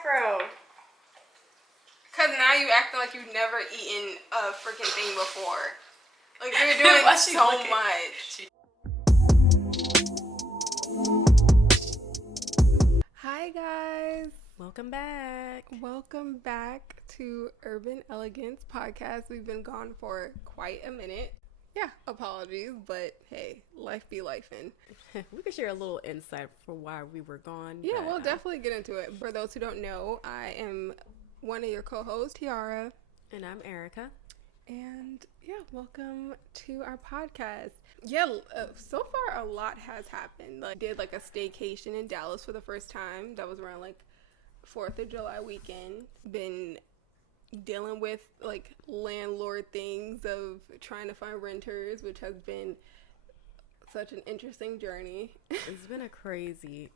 afro? Because now you acting like you've never eaten a freaking thing before. Like, you're doing so much. Hi, guys. Welcome back. Welcome back to Urban Elegance Podcast. We've been gone for quite a minute. Yeah, apologies, but hey, life be lifing. We could share a little insight for why we were gone. Yeah, we'll definitely get into it. For those who don't know, I am one of your co-hosts, Tiara. And I'm Erica. And yeah, welcome to our podcast. Yeah, so far a lot has happened. I did like a staycation in Dallas for the first time. That was around like 4th of July weekend. Been dealing with like landlord things of trying to find renters, which has been such an interesting journey. It's been a crazy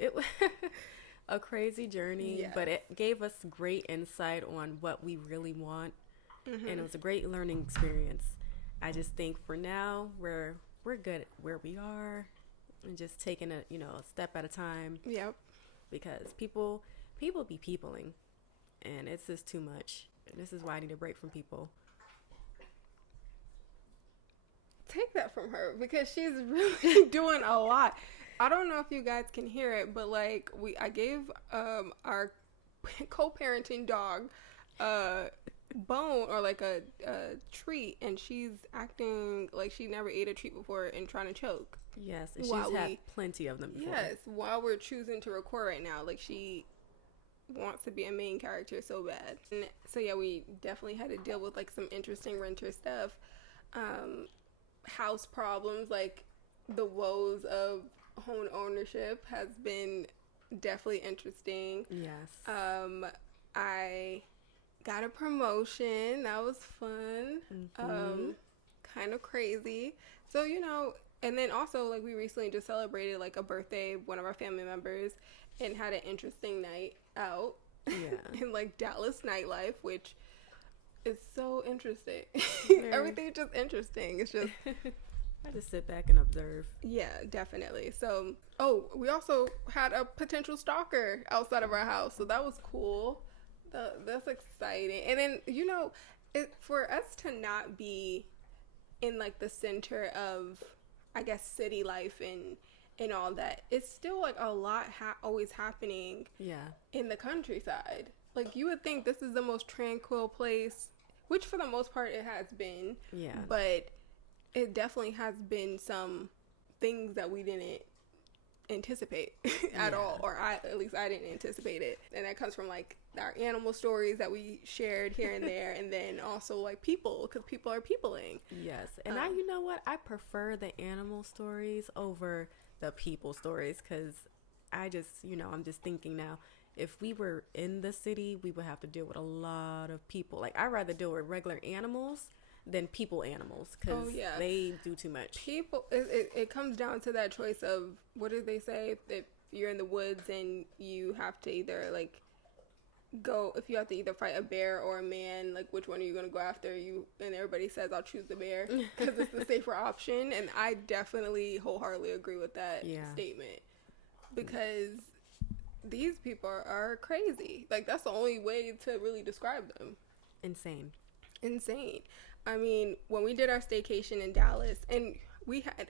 journey, yes. But it gave us great insight on what we really want. Mm-hmm. And it was a great learning experience. I just think for now we're good where we are and just taking a step at a time. Yep. Because people be peopling, and it's just too much. This is why I need a break from people. Take that from her, because she's really doing a lot. I don't know if you guys can hear it, but like I gave our co-parenting dog bone or like a treat, and she's acting like she never ate a treat before and trying to choke. Yes, and she's had plenty of them before. Yes, while we're choosing to record right now, like she wants to be a main character so bad. And so yeah, we definitely had to deal with like some interesting renter stuff, house problems, like the woes of home ownership has been definitely interesting. Yes. I got a promotion. That was fun. Mm-hmm. Kind of crazy. So, and then also like we recently just celebrated like a birthday of one of our family members and had an interesting night out. Yeah. in like Dallas nightlife, which is so interesting. Everything's just interesting. It's just I just sit back and observe. Yeah, definitely. So, we also had a potential stalker outside of our house, so that was cool. That's exciting. And then, for us to not be in like the center of, I guess, city life and all that, it's still like a lot always happening. Yeah. In the countryside. Like, you would think this is the most tranquil place, which for the most part it has been. Yeah. But it definitely has been some things that we didn't anticipate at all, or at least I didn't anticipate it. And that comes from like our animal stories that we shared here and there, and then also like people, because people are peopling. Yes. And you know what? I prefer the animal stories over the people stories, because I just, I'm just thinking now, if we were in the city, we would have to deal with a lot of people. Like, I'd rather deal with regular animals than people animals, because they do too much. People, it comes down to that choice of, what do they say, if you're in the woods and you have to either like if you have to either fight a bear or a man, like which one are you going to go after? And everybody says I'll choose the bear because it's the safer option, and I definitely wholeheartedly agree with that statement, because these people are crazy. Like, that's the only way to really describe them. Insane. I mean, when we did our staycation in Dallas, and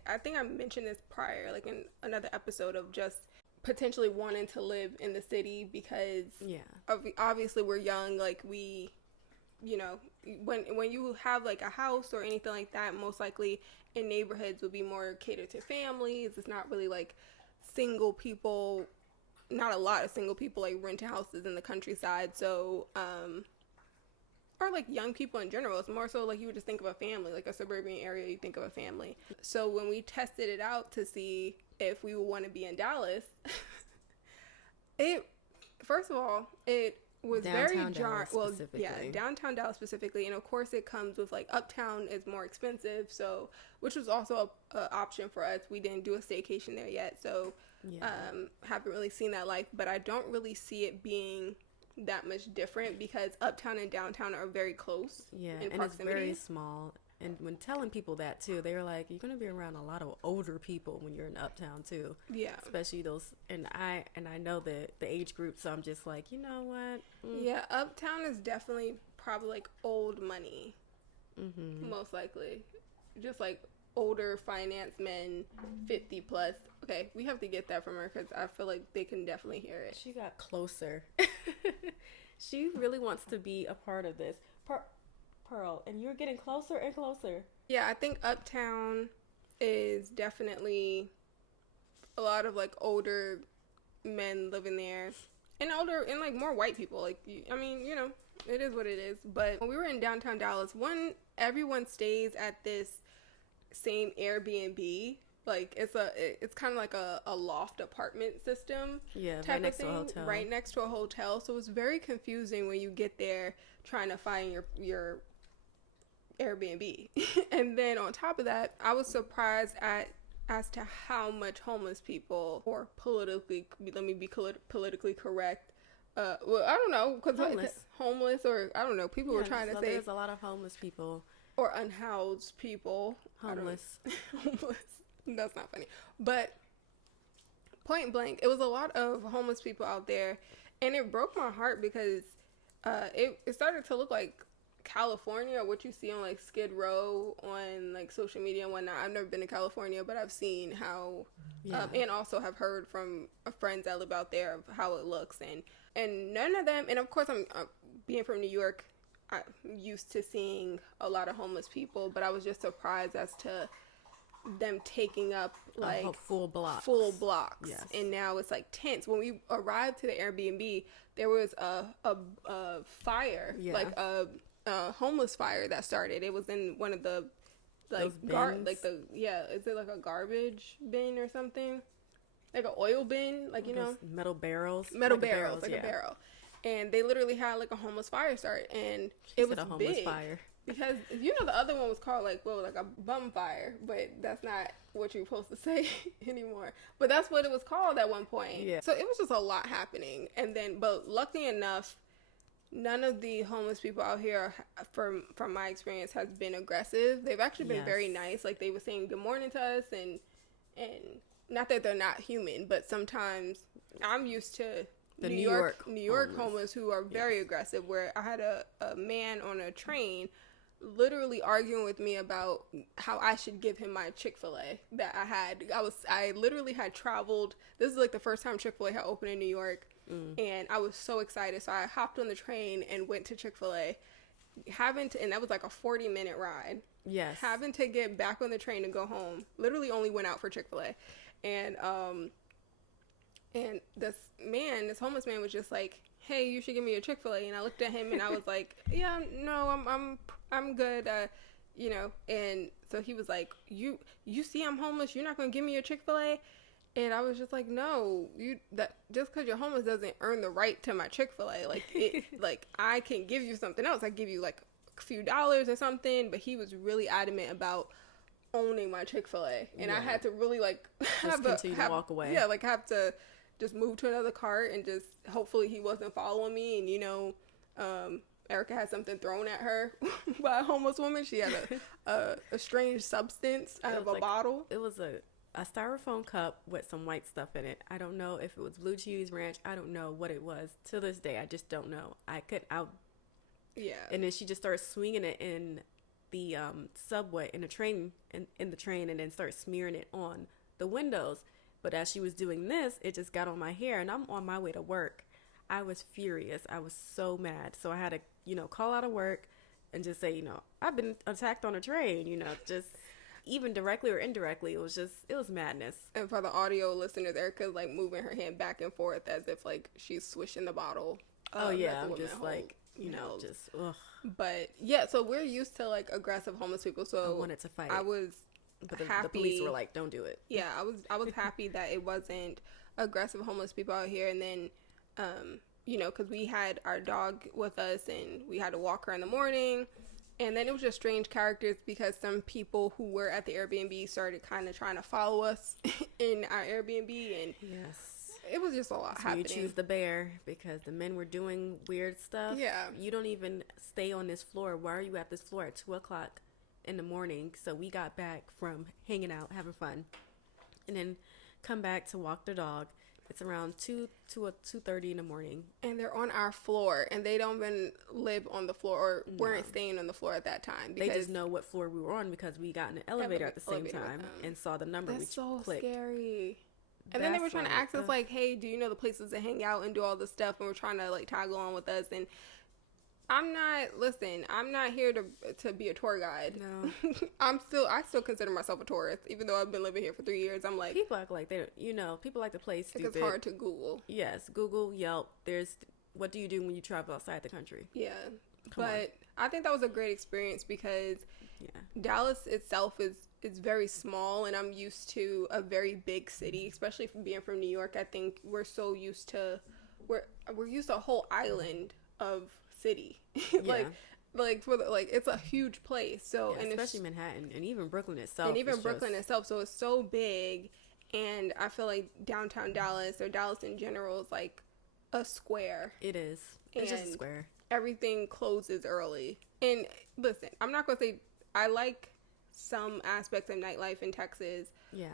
I think I mentioned this prior, like in another episode, of just potentially wanting to live in the city, because obviously we're young. Like, we, when you have like a house or anything like that, most likely in neighborhoods would be more catered to families. It's not really like single people, not a lot of single people like renting houses in the countryside. So, or like young people in general. It's more so like you would just think of a family, like a suburban area, you think of a family. So when we tested it out to see if we would want to be in Dallas, first of all, it was downtown very jarring. Well, specifically. Yeah, downtown Dallas specifically. And of course it comes with like uptown is more expensive. So, which was also an option for us. We didn't do a staycation there yet. So, haven't really seen that life, but I don't really see it being that much different, because uptown and downtown are very close. Yeah, in and proximity. it's very small. And when telling people that too, they were like, "You're gonna be around a lot of older people when you're in Uptown too." Yeah. Especially those, and I know the age group, so I'm just like, you know what? Yeah, Uptown is definitely probably like old money, most likely, just like older finance men, 50 plus. Okay, we have to get that from her because I feel like they can definitely hear it. She got closer. She really wants to be a part of this. Pearl, and you're getting closer and closer. Yeah, I think Uptown is definitely a lot of like older men living there, and like more white people. Like, I mean, you know, it is what it is. But when we were in downtown Dallas, everyone stays at this same Airbnb. Like it's kind of like a loft apartment system. Yeah, type right of next thing, to a hotel. Right next to a hotel. So it's very confusing when you get there trying to find your Airbnb. And then on top of that, I was surprised as to how much homeless people, or politically, let me be politically correct. Well, I don't know, because homeless, or I don't know. People were trying to say there's a lot of homeless people or unhoused people. Homeless. Homeless. That's not funny. But point blank, it was a lot of homeless people out there, and it broke my heart because it started to look like California, what you see on like Skid Row on like social media and whatnot. I've never been to California, but I've seen how and also have heard from friends that live out there of how it looks, and none of them, and of course I'm being from New York, I'm used to seeing a lot of homeless people, but I was just surprised as to them taking up like full blocks. Yes. And now it's like tents. When we arrived to the Airbnb, there was a fire, like a homeless fire that started. It was in one of the like is it like a garbage bin or something, like an oil bin, like, you know, metal barrels, a barrel, and they literally had like a homeless fire start, and it was a homeless big fire. Because, you know, the other one was called, like, like a bum fire, but that's not what you're supposed to say anymore. But that's what it was called at one point. Yeah. So it was just a lot happening. And then, but luckily enough, none of the homeless people out here, from my experience, has been aggressive. They've actually been very nice. Like, they were saying good morning to us, and not that they're not human, but sometimes I'm used to the New York homeless who are very aggressive, where I had a man on a train literally arguing with me about how I should give him my Chick-fil-A that I had. I literally had traveled. This is like the first time Chick-fil-A had opened in New York, and I was so excited. So I hopped on the train and went to Chick-fil-A, and that was like a 40-minute ride. Yes. Having to get back on the train and go home. Literally only went out for Chick-fil-A, and this homeless man was just like, "Hey, you should give me a Chick-fil-A." And I looked at him and I was like, "Yeah, no, I'm good." You know, and so he was like, you see I'm homeless, you're not going to give me a Chick-fil-A? And I was just like, "No, just because you're homeless doesn't earn the right to my Chick-fil-A. Like, I can give you something else. I give you like a few dollars or something." But he was really adamant about owning my Chick-fil-A, and I had to really like continue to walk away. Yeah, like have to just move to another cart, and just hopefully he wasn't following me. And, you know, Erica had something thrown at her by a homeless woman. She had a strange substance out of a bottle. It was a styrofoam cup with some white stuff in it. I don't know if it was blue cheese ranch. I don't know what it was. To this day, I just don't know. Yeah. And then she just started swinging it in the subway, in the train, and then started smearing it on the windows. But as she was doing this, it just got on my hair, and I'm on my way to work. I was furious. I was so mad. So I had to, you know, call out of work and just say, you know, I've been attacked on a train, you know, just even directly or indirectly. It was madness. And for the audio listeners, Erica's like moving her hand back and forth as if like she's swishing the bottle. Oh yeah, I'm just like, you know, just ugh. But yeah, so we're used to like aggressive homeless people. So I wanted to fight. I was happy. The police were like, don't do it. Yeah, I was happy that it wasn't aggressive homeless people out here. And then, you know, because we had our dog with us and we had to walk her in the morning. And then it was just strange characters because some people who were at the Airbnb started kind of trying to follow us in our Airbnb. And yes, it was just a lot happening. You choose the bear because the men were doing weird stuff. Yeah. You don't even stay on this floor. Why are you at this floor at 2:00 in the morning. So we got back from hanging out, having fun, and then come back to walk the dog. It's around 2:30 in the morning. And they're on our floor, and they don't even live on the floor or weren't staying on the floor at that time. They just know what floor we were on because we got in the elevator at the same time and saw the number. That's so clicked. Scary. And then they were trying to ask us, like, hey, do you know the places to hang out and do all this stuff? And we're trying to, like, tag along with us. And I'm not here to be a tour guide. No. I still consider myself a tourist, even though I've been living here for 3 years. I'm like, people act like they, people like to play stupid. It's hard to Google. Yes, Google, Yelp. There's, what do you do when you travel outside the country? Yeah. But I think that was a great experience because Dallas itself is very small, and I'm used to a very big city, especially from being from New York. I think we're so used to we're used to a whole island of city. It's a huge place. So and especially Manhattan and even Brooklyn itself. So it's so big, and I feel like downtown Dallas or Dallas in general is like a square. It is. It's just a square. Everything closes early. And listen, I'm not gonna say I like some aspects of nightlife in Texas. Yeah.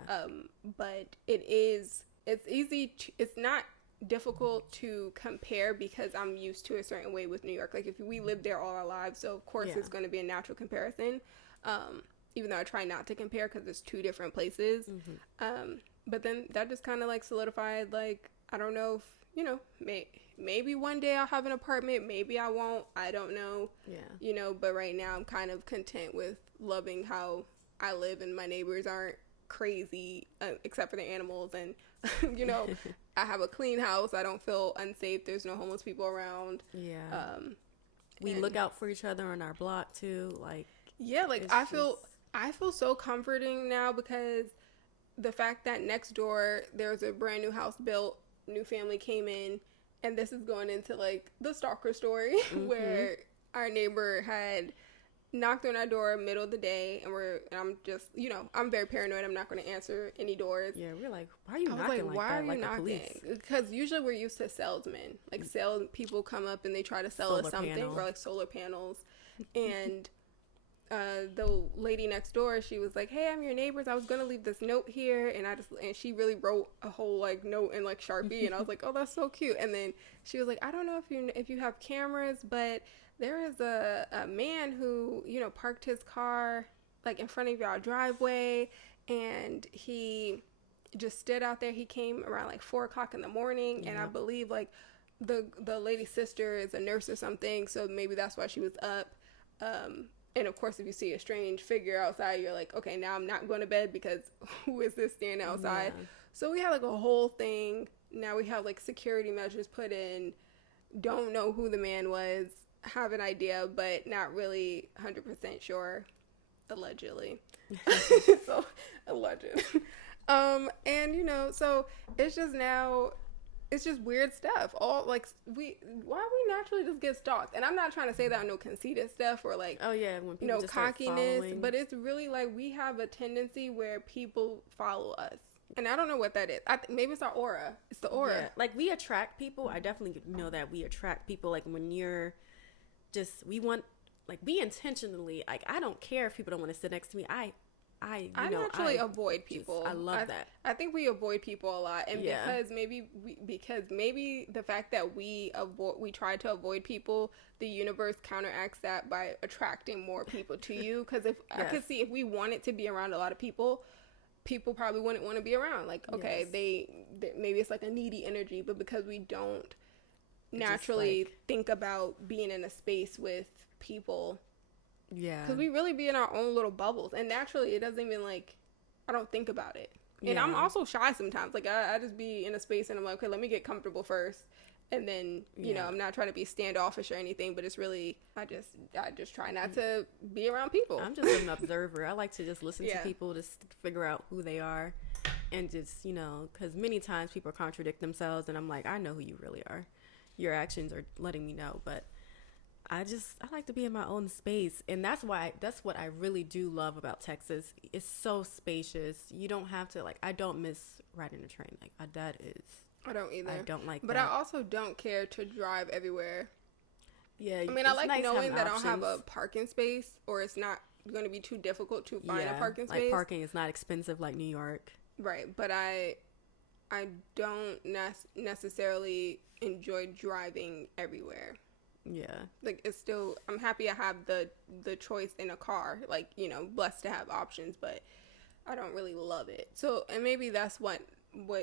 But it's not difficult to compare because I'm used to a certain way with New York. Like, if we lived there all our lives, so of course it's going to be a natural comparison. Even though I try not to compare because it's two different places. Mm-hmm. But then that just kind of like solidified, like, I don't know if, maybe one day I'll have an apartment, maybe I won't, I don't know. Yeah. But right now I'm kind of content with loving how I live, and my neighbors aren't crazy, except for the animals, and I have a clean house. I don't feel unsafe. There's no homeless people around. Yeah. We look out for each other on our block too. Like, yeah, like I feel so comforting now because the fact that next door there's a brand new house built, new family came in, and this is going into like the stalker story where our neighbor had knocked on our door middle of the day, and I'm just, I'm very paranoid. I'm not going to answer any doors. Yeah, we're like, why are you knocking like why that? Are you like knocking? The police? Because usually we're used to salesmen. Like, people come up and they try to sell us something for like solar panels. And the lady next door, she was like, hey, I'm your neighbors. I was going to leave this note here. And she really wrote a whole like note in like Sharpie. And I was like, oh, that's so cute. And then she was like, I don't know if you have cameras, but there is a man who, parked his car like in front of y'all driveway, and he just stood out there. He came around like 4:00 in the morning, and I believe like the lady's sister is a nurse or something, so maybe that's why she was up. And of course, if you see a strange figure outside, you're like, okay, now I'm not going to bed because who is this standing outside? Yeah. So we had like a whole thing. Now we have like security measures put in. Don't know who the man was. Have an idea, but not really 100% sure. Allegedly. So alleged. And so it's just weird stuff. All like why we naturally just get stalked. And I'm not trying to say that on no conceited stuff or like, oh yeah, when people just cockiness, but it's really like we have a tendency where people follow us. And I don't know what that is. Maybe it's our aura. It's the aura. Yeah. Like, we attract people. I definitely know that we attract people. Like, when you're we intentionally, like, I don't care if people don't want to sit next to me. I naturally avoid people. I love that. I think we avoid people a lot, and because maybe the fact that we try to avoid people, the universe counteracts that by attracting more people to you. Because I could see if we wanted to be around a lot of people probably wouldn't want to be around. Like, okay, they maybe it's like a needy energy, but because we don't naturally think about being in a space with people. Yeah. Because we really be in our own little bubbles. And naturally, it doesn't even, like, I don't think about it. And I'm also shy sometimes. Like, I just be in a space and I'm like, okay, let me get comfortable first. And then, you know, I'm not trying to be standoffish or anything, but it's really, I just try not to be around people. I'm just an observer. I like to just listen to people, just figure out who they are. And just, because many times people contradict themselves. And I'm like, I know who you really are. Your actions are letting me know. But I like to be in my own space. And that's what I really do love about Texas. It's so spacious. You don't have to, like, I don't miss riding a train. Like, that is. I don't either. I don't like but that. I also don't care to drive everywhere. Yeah. I mean, I like knowing that I don't have a parking space or it's not going to be too difficult to find a Yeah, parking like space. parking is not expensive like New York. Right, but I don't necessarily enjoy driving everywhere. Yeah. Like, it's still, I'm happy I have the choice in a car, like, you know, blessed to have options, but I don't really love it. So, and maybe that's what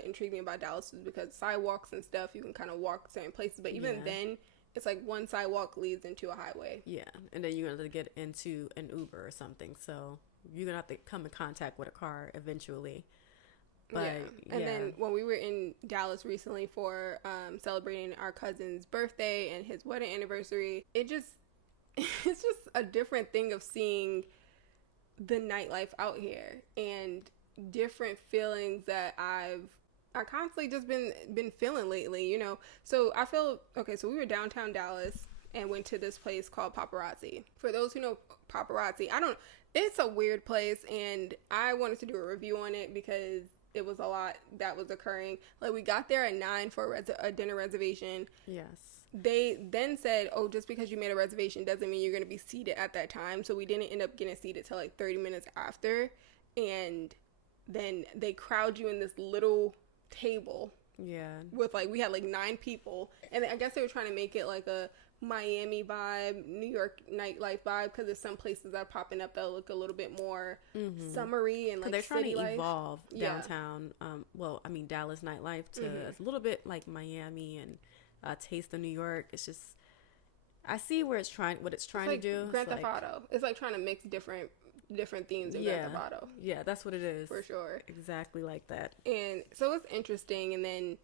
intrigued me about Dallas is because sidewalks and stuff, you can kind of walk certain places, but even then, it's like one sidewalk leads into a highway. Yeah, and then you're going to get into an Uber or something, so you're going to have to come in contact with a car eventually. But, And then when we were in Dallas recently for celebrating our cousin's birthday and his wedding anniversary, it's just a different thing of seeing the nightlife out here and different feelings that I constantly just been feeling lately, you know. So I feel okay. So we were downtown Dallas and went to this place called Paparazzi. For those who know Paparazzi, it's a weird place, and I wanted to do a review on it because it was a lot that was occurring. Like, we got there at 9 for a dinner reservation. Yes. They then said, oh, just because you made a reservation doesn't mean you're going to be seated at that time. So we didn't end up getting seated till like 30 minutes after. And then they crowd you in this little table. Yeah. With like, we had like 9 people. And I guess they were trying to make it like a Miami vibe, New York nightlife vibe, because there's some places that are popping up that look a little bit more summery and like they're trying to life. evolve downtown. Dallas nightlife to a little bit like Miami and taste of New York. It's just, I see what it's trying to do. Grand Theft Auto. It's like trying to mix different themes in Grand Theft Auto. Yeah, that's what it is. For sure. Exactly like that. And so it's interesting. And then,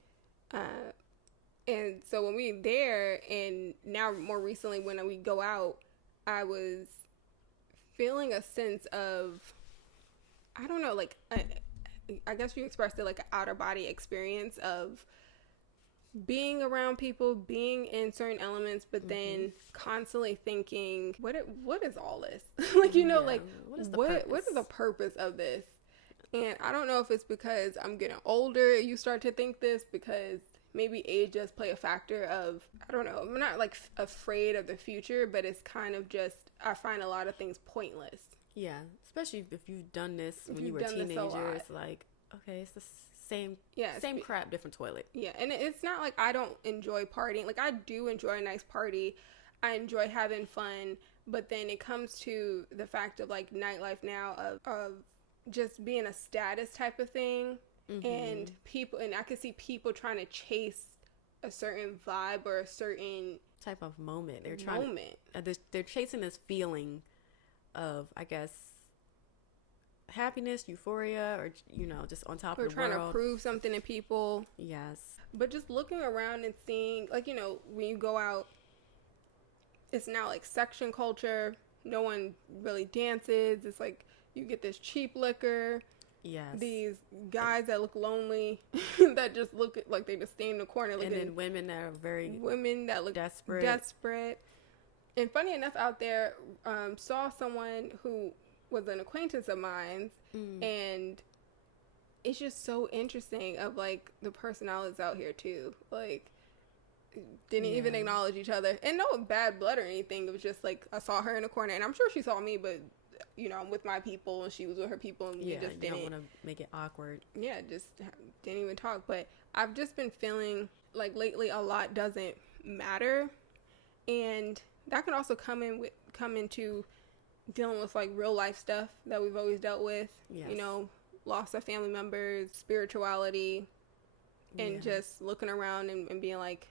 and so when we were there, and now more recently when we go out, I was feeling a sense of, I don't know, like, I guess you expressed it like an outer body experience of being around people, being in certain elements, but then constantly thinking, what is all this? Like, you know, like, what is the purpose of this? And I don't know if it's because I'm getting older, you start to think this, because maybe age does play a factor of, I don't know, I'm not like afraid of the future, but it's kind of just, I find a lot of things pointless. Yeah, especially if you've done this when you were a teenager. It's like, okay, it's the same crap, different toilet. Yeah, and it's not like I don't enjoy partying. Like, I do enjoy a nice party. I enjoy having fun, but then it comes to the fact of like nightlife now of just being a status type of thing. And people, and I can see people trying to chase a certain vibe or a certain type of moment. They're chasing this feeling of, I guess, happiness, euphoria, or, you know, just on top of the world. Or trying to prove something to people. Yes. But just looking around and seeing, like, you know, when you go out, it's now like section culture. No one really dances. It's like you get this cheap liquor. Yes. These guys that look lonely, that just look like they just stay in the corner. And then women that look desperate. And funny enough, out there, saw someone who was an acquaintance of mine, and it's just so interesting of like the personalities out here too. Like, didn't even acknowledge each other, and no bad blood or anything. It was just like I saw her in the corner, and I'm sure she saw me, but you know, I'm with my people and she was with her people, and we just didn't. Don't want to make it awkward. Yeah, just didn't even talk. But I've just been feeling like lately a lot doesn't matter, and that can also come into dealing with like real life stuff that we've always dealt with. Yes. You know, loss of family members, spirituality, and just looking around and being like,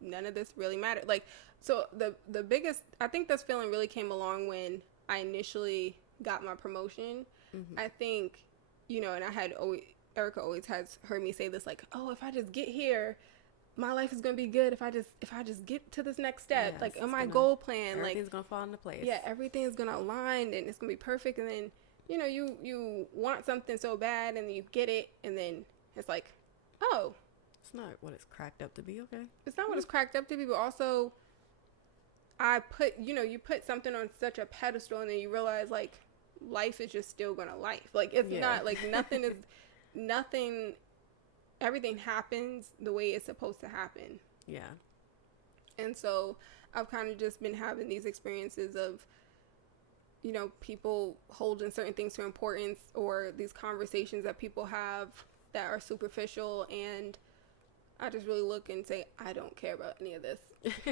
none of this really mattered. Like, so the biggest, I think this feeling really came along when I initially got my promotion. I think, you know, and Erica always has heard me say this, like, oh, if I just get here, my life is gonna be good. If I just get to this next step, yes, like on my goal plan, everything's gonna fall into place. Yeah, everything's gonna align and it's gonna be perfect. And then, you know, you want something so bad and you get it, and then it's like, oh, it's not what it's cracked up to be. Okay, it's not what it's cracked up to be, but also, you put something on such a pedestal, and then you realize like life is just still gonna life. Like, it's not like nothing. Everything happens the way it's supposed to happen. Yeah. And so I've kind of just been having these experiences of you know, people holding certain things to importance, or these conversations that people have that are superficial, and I just really look and say, I don't care about any of this.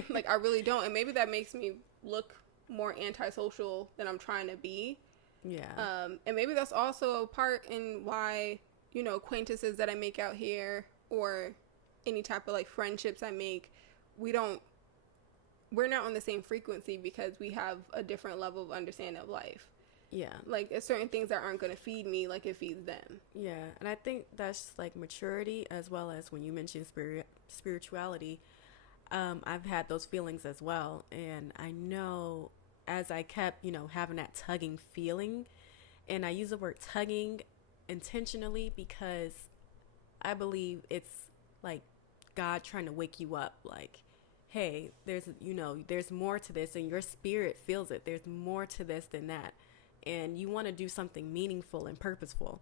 Like, I really don't. And maybe that makes me look more antisocial than I'm trying to be. Yeah. And maybe that's also a part in why, you know, acquaintances that I make out here, or any type of like friendships I make, we're not on the same frequency because we have a different level of understanding of life. Yeah. Like, there's certain things that aren't going to feed me like it feeds them. Yeah. And I think that's like maturity, as well as when you mention spirituality. I've had those feelings as well. And I know as I kept, you know, having that tugging feeling, and I use the word tugging intentionally because I believe it's like God trying to wake you up. Like, hey, there's more to this, and your spirit feels it. There's more to this than that. And you want to do something meaningful and purposeful.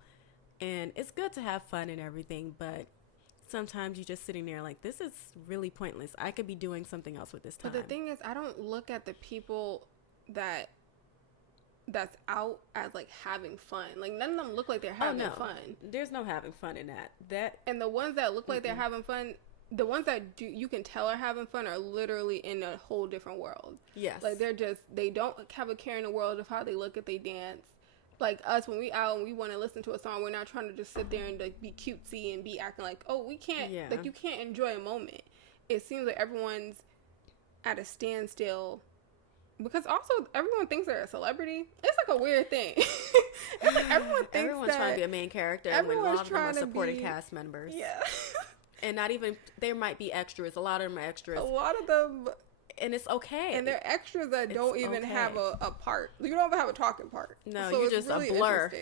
And it's good to have fun and everything, but sometimes you're just sitting there like, this is really pointless. I could be doing something else with this time. But the thing is, I don't look at the people that's out as like having fun. Like, none of them look like they're having fun. There's no having fun in that. And the ones that look like they're having fun, the ones that do, you can tell are having fun, are literally in a whole different world. Yes. Like, they don't have a care in the world of how they look if they dance. Like us, when we out and we want to listen to a song, we're not trying to just sit there and like be cutesy and be acting like, oh, we can't, like, you can't enjoy a moment. It seems like everyone's at a standstill, because also everyone thinks they're a celebrity. It's like a weird thing. It's like everyone's trying to be a main character, when a lot of them are supporting cast members. Yeah. And not even, there might be extras. A lot of them are extras. A lot of them. And it's okay. And they're extras that don't even have a part. You don't even have a talking part. No, so you're just really a blur.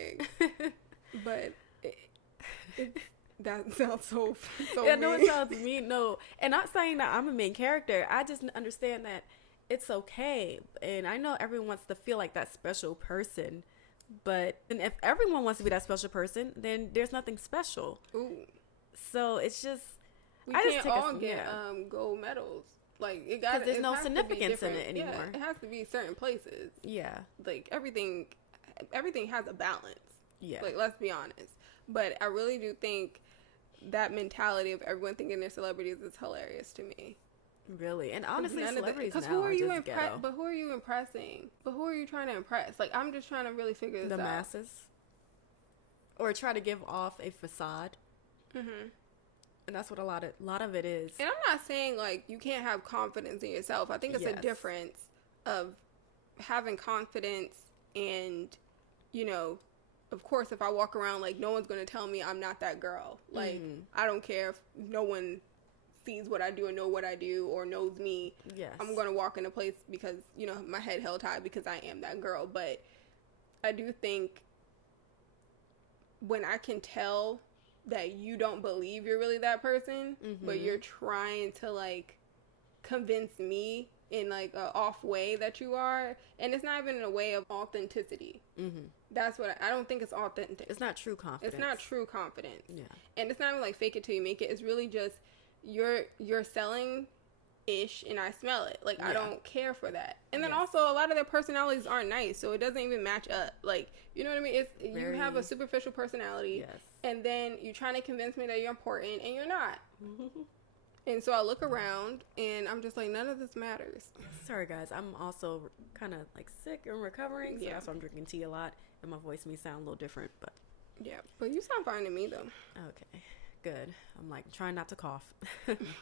But that sounds so yeah, mean. no, it sounds mean. No. And not saying that I'm a main character. I just understand that it's okay. And I know everyone wants to feel like that special person. But and if everyone wants to be that special person, then there's nothing special. Ooh. So it's just... We can't all get gold medals. Like, it got, because there's no significance in it anymore. Yeah, it has to be certain places. Yeah. Like, everything has a balance. Yeah. Like, let's be honest. But I really do think that mentality of everyone thinking they're celebrities is hilarious to me. Really? And honestly, celebrities because who are you But who are you impressing? But who are you trying to impress? Like, I'm just trying to really figure this out. The masses? Or try to give off a facade? Mm-hmm. And that's what a lot of it is. And I'm not saying, like, you can't have confidence in yourself. I think it's a difference of having confidence and, you know, of course, if I walk around, like, no one's going to tell me I'm not that girl. Like, I don't care if no one sees what I do and know what I do or knows me. Yes. I'm going to walk in a place because, you know, my head held high because I am that girl. But I do think when I can tell that you don't believe you're really that person, but you're trying to, like, convince me in, like, a off way that you are, and it's not even in a way of authenticity. That's what I don't think it's authentic. It's not true confidence. It's not true confidence. Yeah. And it's not even like fake it till you make it. It's really just you're selling ish, and I smell it. Like, I don't care for that. And then also a lot of their personalities aren't nice, so it doesn't even match up. Like, you know what I mean? It's you have a superficial personality. Yes. And then you're trying to convince me that you're important, and you're not. And so I look around, and I'm just like, none of this matters. Sorry, guys. I'm also kind of, like, sick and recovering, so that's why I'm drinking tea a lot, and my voice may sound a little different, but... Yeah, but you sound fine to me, though. Okay, good. I'm, like, trying not to cough.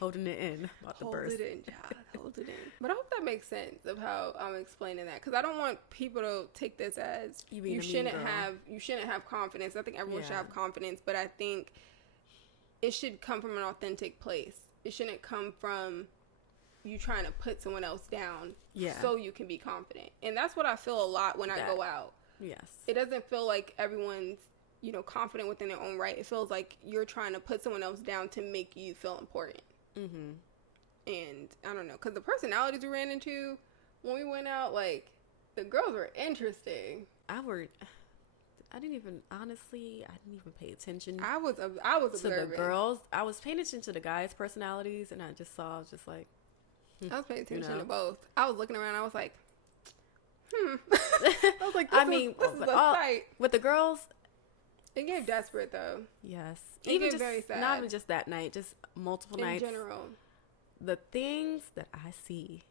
Holding it in. About to burst. Hold it in, child. Hold it in. But I hope that makes sense of how I'm explaining that, because I don't want people to take this as you shouldn't have confidence. I think everyone should have confidence, but I think it should come from an authentic place. It shouldn't come from you trying to put someone else down so you can be confident. And that's what I feel a lot when I go out. Yes. It doesn't feel like everyone's, you know, confident within their own right. It feels like you're trying to put someone else down to make you feel important. And I don't know, because the personalities we ran into when we went out, like, the girls were interesting. I didn't even pay attention. I was observing. To the girls. I was paying attention to the guys' personalities, and I was just like, I was paying attention to both. I was looking around. I was like, I was like, this is a sight. With the girls, it gave desperate though. Yes, Even just very sad. Not even just that night, just multiple nights in general. The things that I see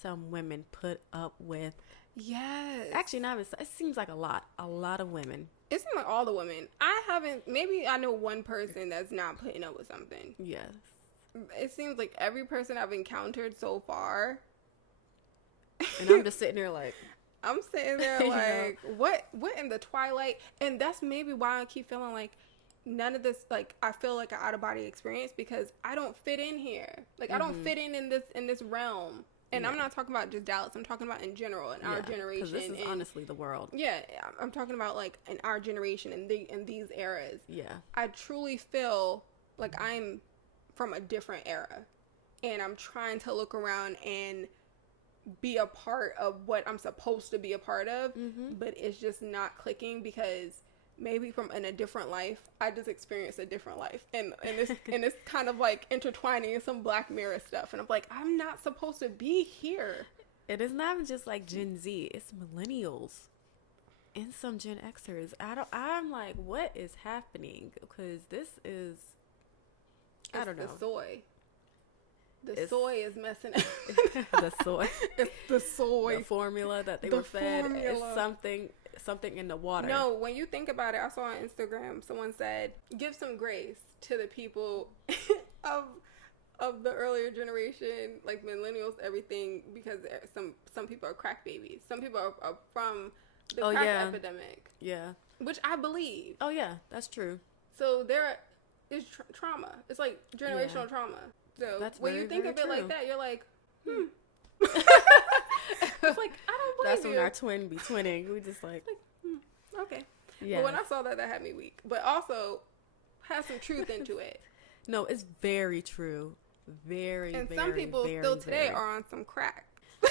some women put up with. Yes. Actually, not even. It seems like a lot of women. It seems like all the women. Maybe I know one person that's not putting up with something. Yes. It seems like every person I've encountered so far. And I'm just sitting there like. I'm sitting there like, what in the twilight? And that's maybe why I keep feeling like none of this, like, I feel like an out-of-body experience because I don't fit in here. Like, I don't fit in this realm. And I'm not talking about just Dallas. I'm talking about in general, in our generation. Because this is honestly the world. Yeah, I'm talking about, like, in our generation and in these eras. Yeah. I truly feel like I'm from a different era. And I'm trying to look around and be a part of what I'm supposed to be a part of, but it's just not clicking because maybe in a different life, I just experienced a different life, and it's kind of like intertwining in some Black Mirror stuff, and I'm like, I'm not supposed to be here. It is not just like Gen Z; it's millennials and some Gen Xers. I'm like, what is happening? Because this is, I don't know. The soy. The soy is messing up. The soy. It's the soy. The formula that they were fed is something in the water. No, when you think about it, I saw on Instagram, someone said, give some grace to the people of the earlier generation, like millennials, everything, because some people are crack babies. Some people are from the crack epidemic. Yeah. Which I believe. Oh, yeah, that's true. So there is trauma. It's like generational trauma. So that's when you think of it like that, you're like, It's like, I don't believe that's when our twin be twinning. We just like okay. Yeah. But when I saw that had me weak. But also has some truth into it. No, it's very true. Very, and very, some people very, still today very. are on some crack.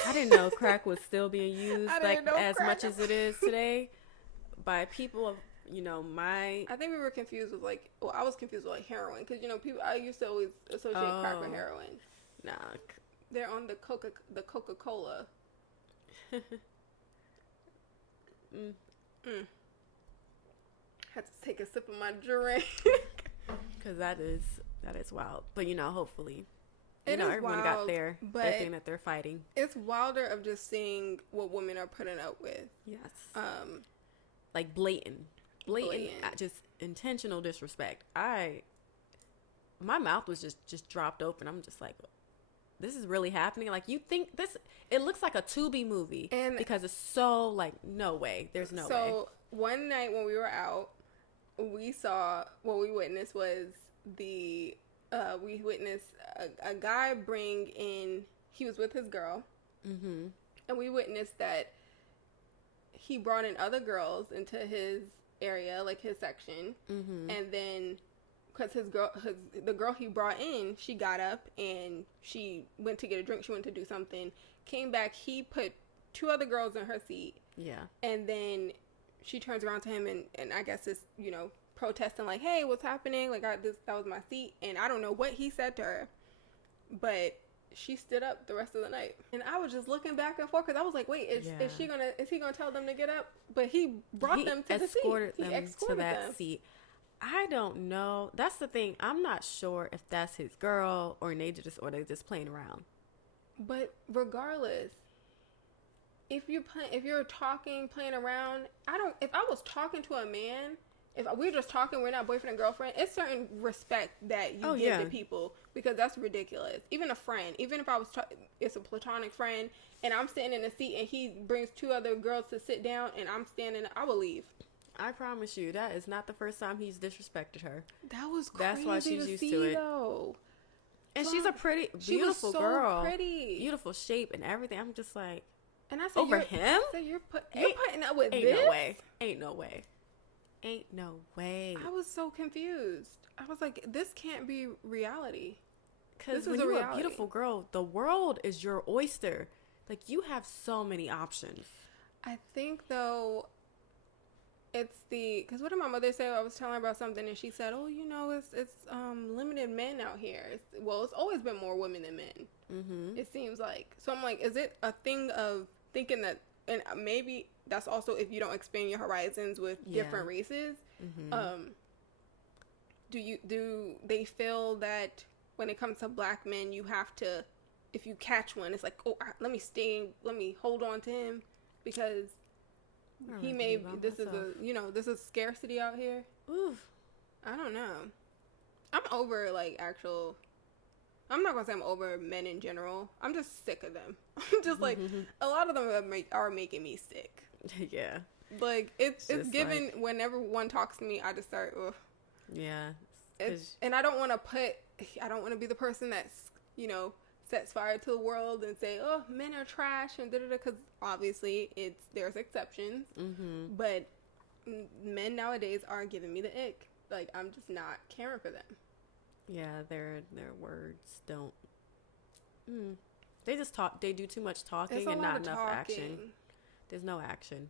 I didn't know crack was still being used like as much as it is today by people of, my... I think we were confused with I was confused with like heroin because, people, I used to always associate crack with heroin. Nah. They're on the Coca-Cola. Had to take a sip of my drink. Because that is wild. But, hopefully, everyone wild, got their thing that they're fighting. It's wilder of just seeing what women are putting up with. Yes. Like blatant, just intentional disrespect. My mouth was just dropped open. I'm just like, this is really happening. Like, you think it looks like a Tubi movie, and because it's so like, no way. There's no way. So one night when we were out, we witnessed was we witnessed a guy bring in, he was with his girl, and we witnessed that he brought in other girls into his area, like his section, and then because the girl he brought in, she got up and she went to get a drink, she went to do something, came back, he put 2 other girls in her seat, and then she turns around to him and I guess is, protesting like, hey, what's happening, like, that was my seat, and I don't know what he said to her, but she stood up the rest of the night. And I was just looking back and forth because I was like, wait, is he gonna tell them to get up? But he brought them to the seat. He escorted them to that seat. I don't know. That's the thing. I'm not sure if that's his girl or they just playing around. But regardless, if you're talking, playing around, if I was talking to a man, if we're just talking, we're not boyfriend and girlfriend, it's certain respect that you give to people, because that's ridiculous. Even a friend, even if I was it's a platonic friend and I'm sitting in a seat and he brings 2 other girls to sit down and I'm standing, I will leave. I promise you, that is not the first time he's disrespected her. That was crazy. That's why she's used to it. Though. And she's a beautiful girl. Pretty. Beautiful shape and everything. I'm just like, and I said, over him? I said, you're putting up with this? Ain't no way. I was so confused. I was like, this can't be reality. Because when you're a beautiful girl, the world is your oyster. Like, you have so many options. I think, though, because what did my mother say? I was telling her about something, and she said, oh, it's limited men out here. It's always been more women than men. It seems like. So I'm like, is it a thing of thinking that, and maybe that's also if you don't expand your horizons with different races. Do they feel that when it comes to black men, you have to, if you catch one, it's like, oh, let me hold on to him because he may, this is scarcity out here. Oof. I don't know. I'm over, I'm not going to say I'm over men in general. I'm just sick of them. I'm just like, a lot of them are making me sick. Yeah. Like, it's given, whenever one talks to me, I just start, ugh. Yeah. And I don't want to be the person that's, sets fire to the world and say, oh, men are trash and da-da-da, because obviously there's exceptions. But men nowadays are giving me the ick. Like, I'm just not caring for them. Yeah, their words don't. They just talk. They do too much talking and not enough action. There's no action,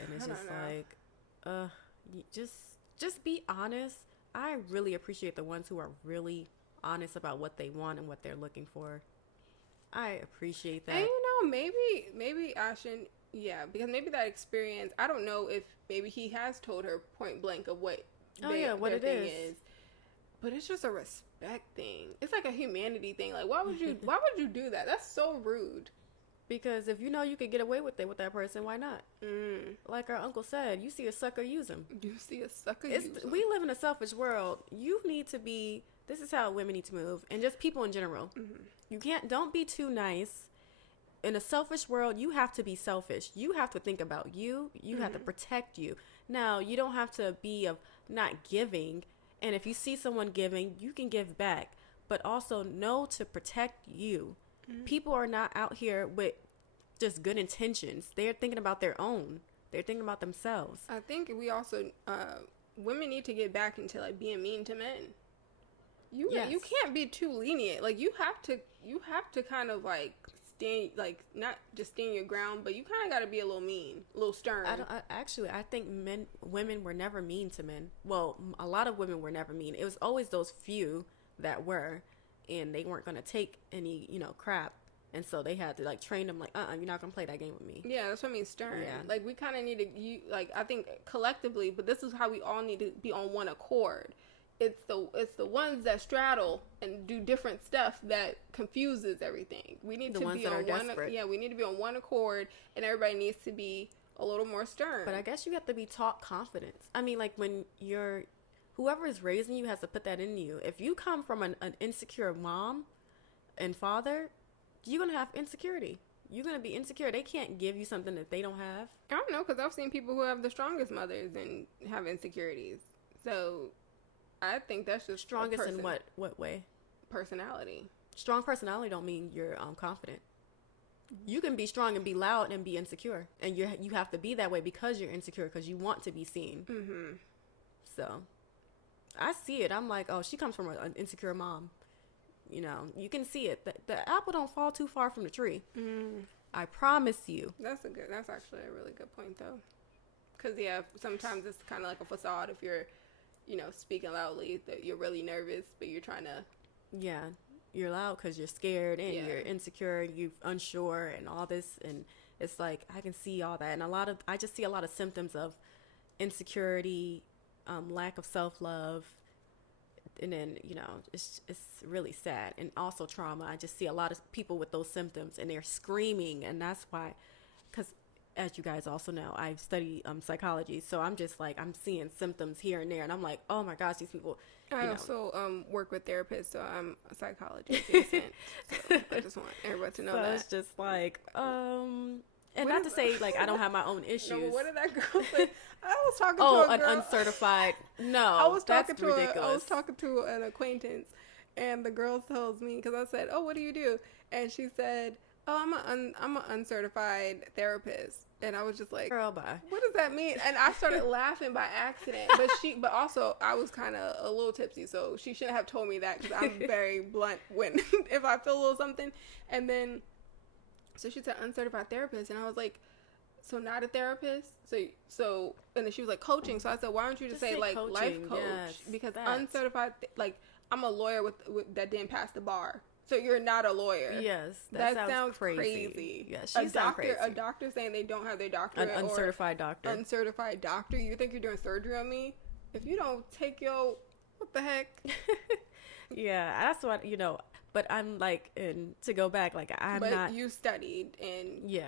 and it's just like, just be honest. I really appreciate the ones who are really honest about what they want and what they're looking for. I appreciate that. And maybe Ashton, yeah, because maybe that experience. I don't know if maybe he has told her point blank of what. What it is. But it's just a respect thing. It's like a humanity thing. Like, why would you do that? That's so rude. Because if you know you could get away with it with that person, why not? Like our uncle said, you see a sucker, use him. You see a sucker, use him. We live in a selfish world. You need to be, this is how women need to move, and just people in general. Don't be too nice. In a selfish world, you have to be selfish. You have to think about you. You have to protect you. Now, you don't have to be of not giving. And if you see someone giving, you can give back. But also know to protect you. People are not out here with just good intentions. They're thinking about their own. They're thinking about themselves. I think we also, women need to get back into like being mean to men. You can't be too lenient. Like you have to kind of like stand, like not just stand your ground, but you kind of got to be a little mean, a little stern. I think women were never mean to men. Well, a lot of women were never mean. It was always those few that were, and they weren't going to take any, crap. And so they had to like train them like, you're not going to play that game with me. Yeah, that's what I mean, stern. Yeah. Like we kind of need to, I think collectively, but this is how we all need to be on one accord. It's the ones that straddle and do different stuff that confuses everything. We need to be on one. Yeah, we need to be on one accord, and everybody needs to be a little more stern. But I guess you have to be taught confidence. I mean, like when whoever is raising you has to put that in you. If you come from an insecure mom and father, you're gonna have insecurity. You're gonna be insecure. They can't give you something that they don't have. I don't know, because I've seen people who have the strongest mothers and have insecurities. So. I think that's just strongest in what way? Personality. Strong personality don't mean you're confident. You can be strong and be loud and be insecure, and you have to be that way because you're insecure because you want to be seen. So, I see it. I'm like, oh, she comes from an insecure mom. You can see it. The apple don't fall too far from the tree. I promise you. That's actually a really good point though, because sometimes it's kind of like a facade if you're. Speaking loudly, that you're really nervous, but you're trying to... Yeah, you're loud because you're scared and you're insecure, you're unsure and all this. And it's like, I can see all that. And I just see a lot of symptoms of insecurity, lack of self-love. And then, it's really sad. And also trauma. I just see a lot of people with those symptoms and they're screaming. And that's why, because as you guys also know, I study psychology, so I'm just like, I'm seeing symptoms here and there, and I'm like, oh my gosh, these people. I also work with therapists, so I'm a psychologist. So I just want everybody to know that. It's just like, and not to say like I don't have my own issues. No, what did that girl say? I was talking to a girl. An uncertified. No, I was talking that's ridiculous. I was talking to an acquaintance, and the girl tells me, because I said, "Oh, what do you do?" And she said, "Oh, I'm an uncertified therapist." And I was just like, girl, bye. What does that mean? And I started laughing by accident. But also I was kind of a little tipsy, so she shouldn't have told me that, because I'm very blunt when if I feel a little something. And then, so she said uncertified therapist, and I was like, so not a therapist? So and then she was like coaching. So I said, why don't you just say like coaching, life coach? Yes, because uncertified, like I'm a lawyer with that didn't pass the bar. So you're not a lawyer. Yes, that sounds crazy. Yeah, she sounds crazy. A doctor saying they don't have their doctorate. An uncertified doctor. Uncertified doctor. You think you're doing surgery on me? If you don't take your, what the heck? Yeah, that's what, but I'm like, and to go back, like, But you studied and. Yeah.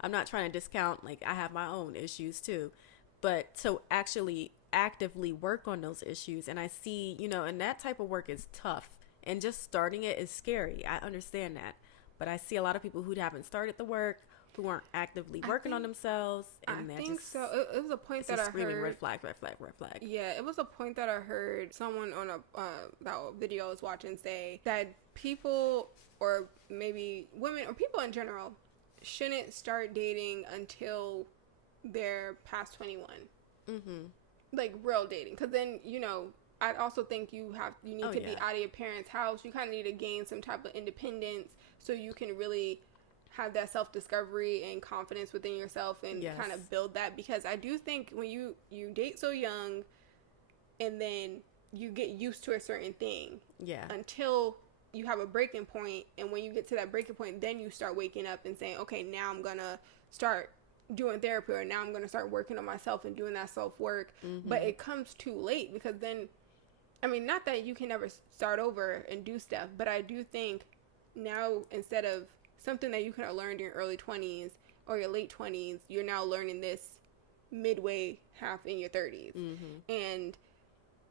I'm not trying to discount, like, I have my own issues too. But to actually actively work on those issues, and I see, and that type of work is tough. And just starting it is scary. I understand that. But I see a lot of people who haven't started the work, who aren't actively working on themselves. And I think so. It was a point that I heard. Red flag, red flag, red flag. Yeah, it was a point that I heard someone on that video I was watching say that people, or maybe women, or people in general, shouldn't start dating until they're past 21. Mm-hmm. Like, real dating. Because then, I also think you need to be out of your parents' house. You kind of need to gain some type of independence so you can really have that self-discovery and confidence within yourself and kind of build that. Because I do think when you date so young and then you get used to a certain thing until you have a breaking point, and when you get to that breaking point, then you start waking up and saying, okay, now I'm going to start doing therapy, or now I'm going to start working on myself and doing that self-work. Mm-hmm. But it comes too late, because then, I mean, not that you can never start over and do stuff, but I do think now, instead of something that you could have learned in your early 20s or your late 20s, you're now learning this midway, half in your 30s. Mm-hmm. And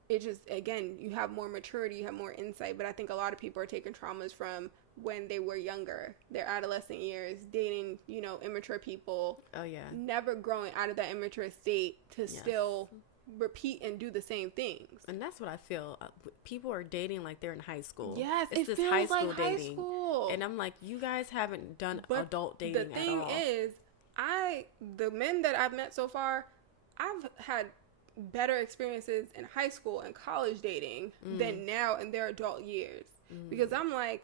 it just, again, you have more maturity, you have more insight, but I think a lot of people are taking traumas from when they were younger, their adolescent years, dating, immature people. Oh, yeah. Never growing out of that immature state to still repeat and do the same things. And that's what I feel. People are dating like they're in high school. Yes, it's it this feels high school like dating. High school. And I'm like, you guys haven't done adult dating at all. The thing is, the men that I've met so far, I've had better experiences in high school and college dating than now in their adult years. Because I'm like,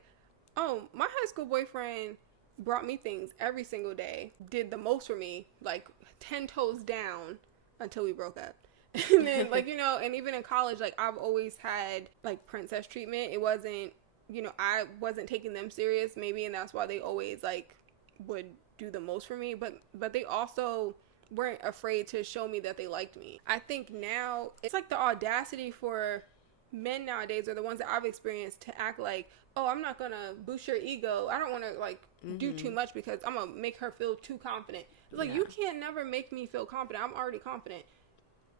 oh, my high school boyfriend brought me things every single day, did the most for me, like 10 toes down until we broke up. And then, like, and even in college, like, I've always had, like, princess treatment. It wasn't, I wasn't taking them serious, maybe, and that's why they always, like, would do the most for me. But they also weren't afraid to show me that they liked me. I think now, it's like the audacity for men nowadays, are the ones that I've experienced, to act like, oh, I'm not gonna boost your ego. I don't want to, like, do too much because I'm gonna make her feel too confident. It's like, you can't never make me feel confident. I'm already confident.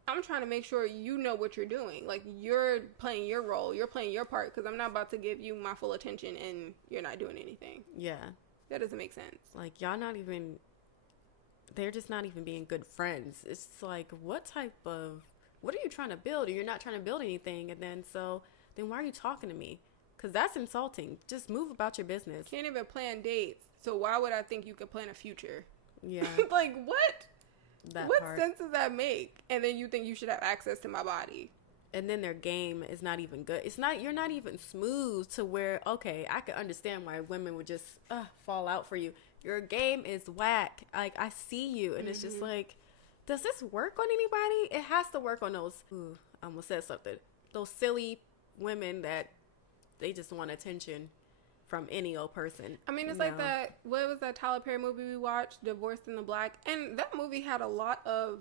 I'm trying to make sure you know what you're doing. Like, you're playing your role. You're playing your part, because I'm not about to give you my full attention and you're not doing anything. Yeah. That doesn't make sense. Like, they're just not even being good friends. It's like, what are you trying to build? Or you're not trying to build anything. And then why are you talking to me? Because that's insulting. Just move about your business. Can't even plan dates. So why would I think you could plan a future? Yeah. Like, what? What part. Sense does that make? And then you think you should have access to my body. And then their game is not even good. You're not even smooth to where, okay, I could understand why women would just fall out for you. Your game is whack. Like, I see you. And it's just like, does this work on anybody? It has to work on those, I almost said something, those silly women that they just want attention from any old person. I mean, it's like that, what was that Tyler Perry movie we watched, Divorced in the Black? And that movie had a lot of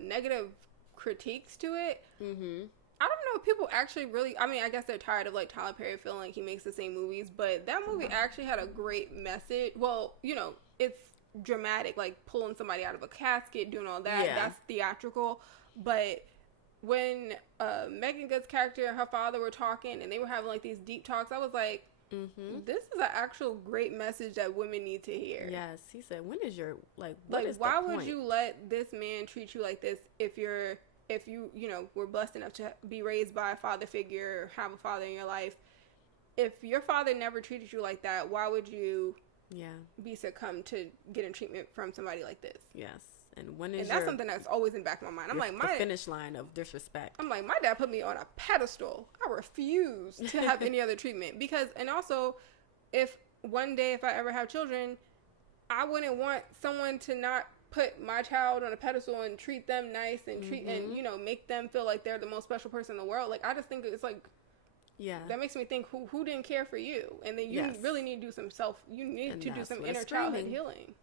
negative critiques to it. Mm-hmm. I don't know if people actually really, I mean, I guess they're tired of, like, Tyler Perry feeling like he makes the same movies, but that movie actually had a great message. Well, it's dramatic, like pulling somebody out of a casket, doing all that. Yeah. That's theatrical. But when Megan Good's character and her father were talking and they were having, like, these deep talks, I was like, this is an actual great message that women need to hear. Yes. He said, when is your, like, why would you let this man treat you like this if you were blessed enough to be raised by a father figure, or have a father in your life? If your father never treated you like that, why would you be succumbed to getting treatment from somebody like this? Yes. And that's something that's always in the back of my mind. I'm like, the finish line of disrespect. I'm like, my dad put me on a pedestal. I refuse to have any other treatment, because, and also, if one day, if I ever have children, I wouldn't want someone to not put my child on a pedestal and treat them nice and and make them feel like they're the most special person in the world. Like, I just think it's like, Yeah. That makes me think who didn't care for you, and then you really need to do some inner childhood healing.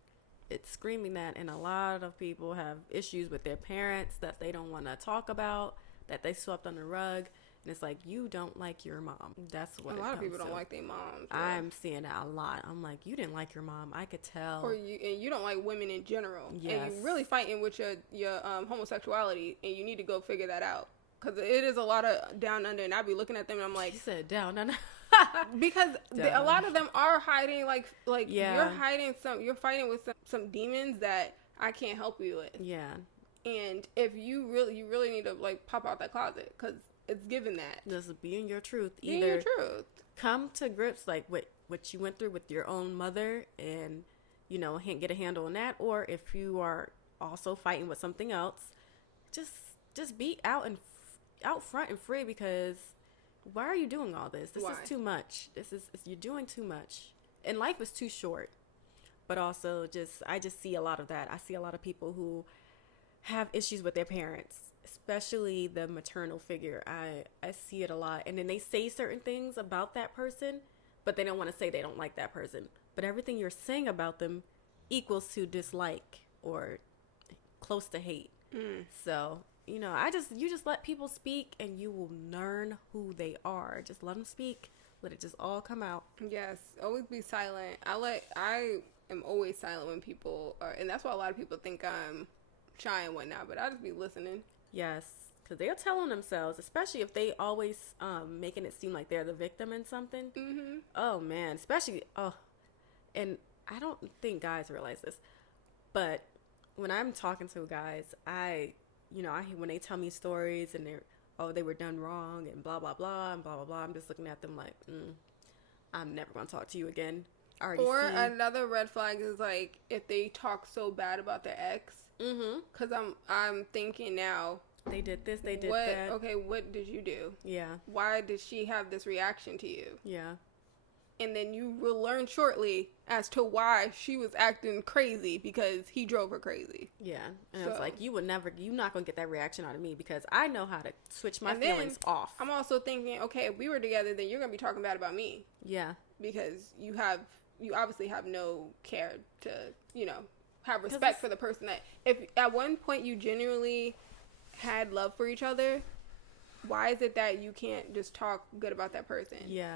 It's screaming that, and a lot of people have issues with their parents that they don't want to talk about, that they swept on the rug. And it's like, you don't like your mom. That's what a lot of people don't like their moms. Yeah. I'm seeing that a lot. I'm like, you didn't like your mom. I could tell. Or you don't like women in general. Yes. And you're really fighting with your homosexuality, and you need to go figure that out. Because it is a lot of down under, and I'll be looking at them, and I'm like... She said down under. Because a lot of them are hiding, like you're fighting with some demons that I can't help you with. Yeah. And if you really need to, like, pop out that closet, because... It's given that. Just being your truth. Being your truth. Come to grips, like, what you went through with your own mother and, you know, get a handle on that. Or if you are also fighting with something else, just be out front and free, because why are you doing all this? This is too much. You're doing too much. And life is too short. But also I just see a lot of that. I see a lot of people who have issues with their parents, especially the maternal figure. I see it a lot. And then they say certain things about that person, but they don't want to say they don't like that person. But everything you're saying about them equals to dislike or close to hate. So, you know, you just let people speak, and you will learn who they are. Just let them speak. Let it just all come out. Yes. Always be silent. I am always silent when people are, and that's why a lot of people think I'm shy and whatnot, but I just be listening. Yes, because they're telling themselves, especially if they always making it seem like they're the victim in something. Mm-hmm. Oh, man. Especially, and I don't think guys realize this, but when I'm talking to guys, when they tell me stories and they were done wrong and blah, blah, blah, and blah, blah, blah, I'm just looking at them like, I'm never going to talk to you again. Another red flag is, like, if they talk so bad about their ex. Mm-hmm. Because I'm thinking now, they did this, they did that. Okay, what did you do? Yeah. Why did she have this reaction to you? Yeah. And then you will learn shortly as to why she was acting crazy, because he drove her crazy. Yeah. And it's like, you're not going to get that reaction out of me, because I know how to switch my feelings off. I'm also thinking, okay, if we were together, then you're going to be talking bad about me. Yeah. Because you obviously have no care to, have respect for the person that, if at one point you genuinely had love for each other, why is it that you can't just talk good about that person? Yeah.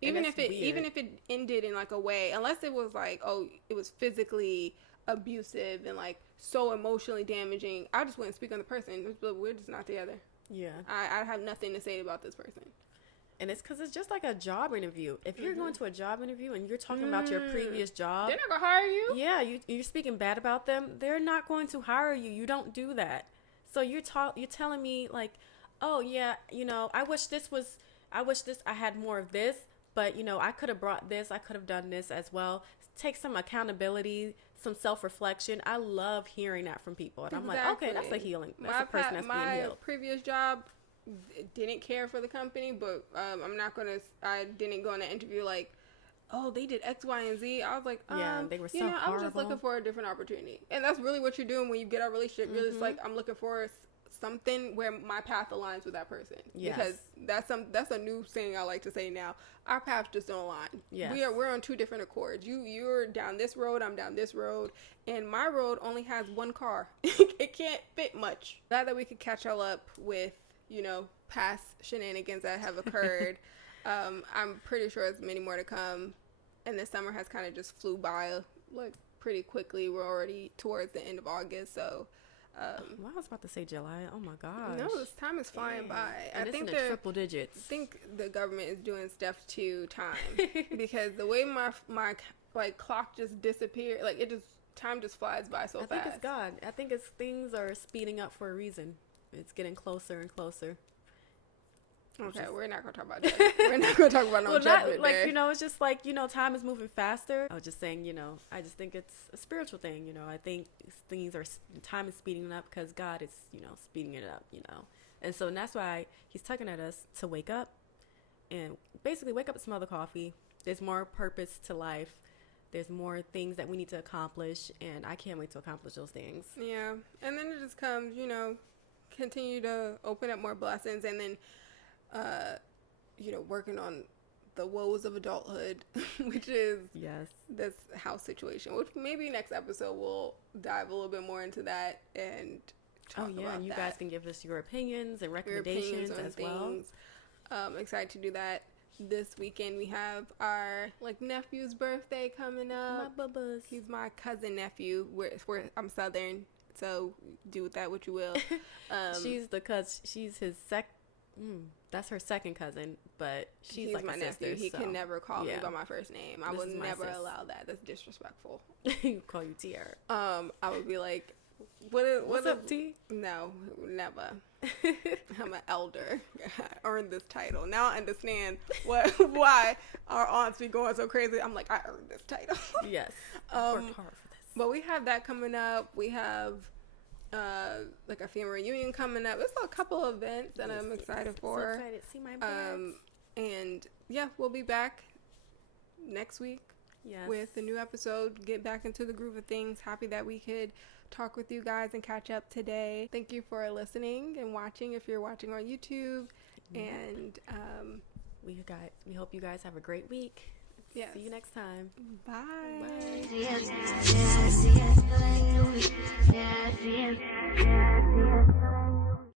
Even if it ended in, like, a way, unless it was like, it was physically abusive and, like, so emotionally damaging, I just wouldn't speak on the person. We're just not together. Yeah. I have nothing to say about this person. And it's because it's just like a job interview. If you're going to a job interview and you're talking about your previous job, they're not going to hire you. Yeah, you're speaking bad about them. They're not going to hire you. You don't do that. So you're telling me, like, oh yeah, I wish I had more of this, but I could have brought this. I could have done this as well. Take some accountability, some self-reflection. I love hearing that from people, and I'm like, okay, that's a healing. That's a person that's being healed. My previous job didn't care for the company, but I didn't go in an interview like, oh, they did X, Y, and Z. I was like, they were so horrible. I was just looking for a different opportunity. And that's really what you're doing when you get a relationship. You're just like, I'm looking for something where my path aligns with that person. Yes. Because that's a new thing I like to say now. Our paths just don't align. Yes. We're on two different accords. You're down this road, I'm down this road, and my road only has one car. It can't fit much. Glad that we could catch all up with past shenanigans that have occurred. I'm pretty sure there's many more to come. And this summer has kind of just flew by, like, pretty quickly. We're already towards the end of August, so... I was about to say July. Oh, my gosh. No, this time is flying by. And I think they're triple digits. I think the government is doing stuff to time. Because the way my clock just disappeared, like, time just flies by so fast. I think it's God. I think things are speeding up for a reason. It's getting closer and closer. Okay, we're not going to talk about judgment. We're not going to talk about no judgment like, there. It's just like, time is moving faster. I was just saying, I just think it's a spiritual thing. I think time is speeding up because God is, speeding it up, And so that's why he's tugging at us to wake up and basically wake up and smell the coffee. There's more purpose to life. There's more things that we need to accomplish, and I can't wait to accomplish those things. Yeah, and then it just comes, continue to open up more blessings, and then working on the woes of adulthood, which is this house situation, which maybe next episode we'll dive a little bit more into that and talk about and you that. guys can give us your opinions and recommendations as well. Excited to do that. This weekend we have our nephew's birthday coming up. My bubas. He's my cousin nephew. I'm Southern, so do with that what you will. She's his that's her second cousin, but he's like my sister, nephew. He can never call me by my first name. I would never allow that. That's disrespectful. He would call you Tiara. I would be like, what's up, T? No, never. I'm an elder. I earned this title. Now I understand why our aunts be going so crazy. I'm like, I earned this title. Yes. I worked hard for this. But we have that coming up. We have a family reunion coming up. There's a couple of events that I'm excited for. So excited to see my parents. And we'll be back next week with a new episode. Get back into the groove of things. Happy that we could talk with you guys and catch up today. Thank you for listening and watching if you're watching on YouTube. And we hope you guys have a great week. See you next time. Bye. Bye.